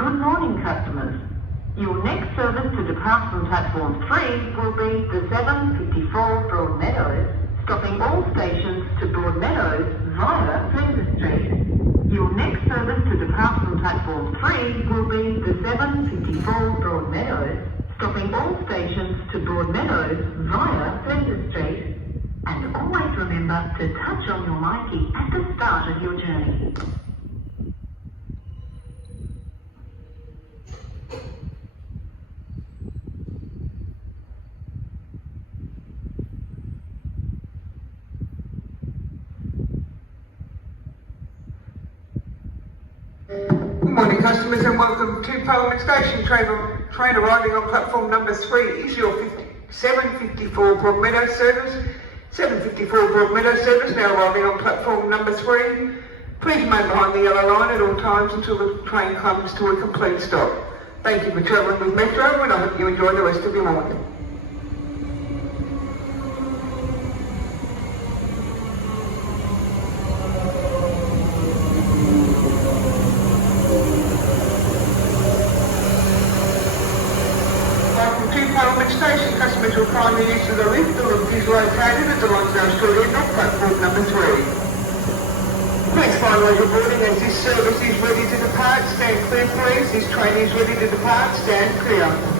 Good morning, customers. Your next service to depart from platform 3 will be the 754 Broadmeadows, stopping all stations to Broadmeadows via Flinders Street. Your next service to depart from platform 3 will be the 754 Broadmeadows, stopping all stations to Broadmeadows via Flinders Street. And always remember to touch on your myki at the start of your journey. Good morning, customers, and welcome to Parliament Station. Train arriving on platform number 3 is your 754 Broadmeadows service. 754 Broadmeadows service now arriving on platform number 3. Please remain behind the yellow line at all times until the train comes to a complete stop. Thank you for travelling with Metro, and I hope you enjoy the rest of your morning. Parliament Station, customers will find the use of the lift. The lift is located at the Lonsdale Street end of platform number 3. Please finalise your boarding as this service is ready to depart. Stand clear please. This train is ready to depart. Stand clear.